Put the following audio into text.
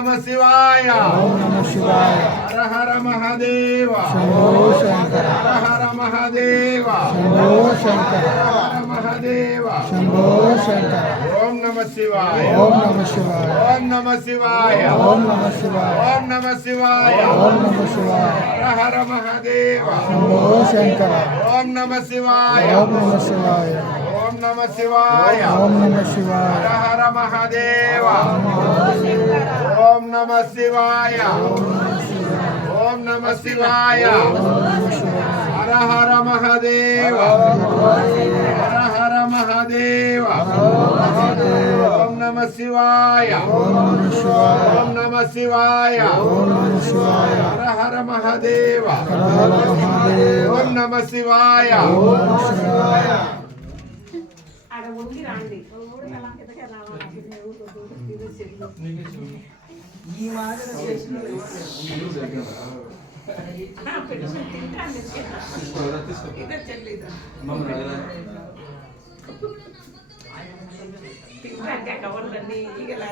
నమః శివాయ ఓం నమః శివాయ హర హర మహాదేవ శంభో శంకర హర హర మహాదేవ శంభో శంకర హర మహాదేవ శంభో శంకర ఓం నమః శివాయ ఓం నమః శివాయ ఓం నమః శివాయ ఓం నమః శివాయ ఓం నమః శివాయ ఓం నమః శివాయ హర హర మహాదేవ శంభో శంకర ఓం నమః శివాయ ఓం నమః శివాయ ఓం నమః శివాయ ఓం నమః శివాయ హర హర మహాదేవ ఓం నమః శివాయ ఓం నమః శివాయ హర హర మహాదేవ హర హర మహాదేవ ఓం నమః శివాయ ఓం నమః శివాయ హర హర మహాదేవ ఓం నమః శివాయ ఈ మాదిరి చేసిన తింటే కవర్లన్నీ ఈగలు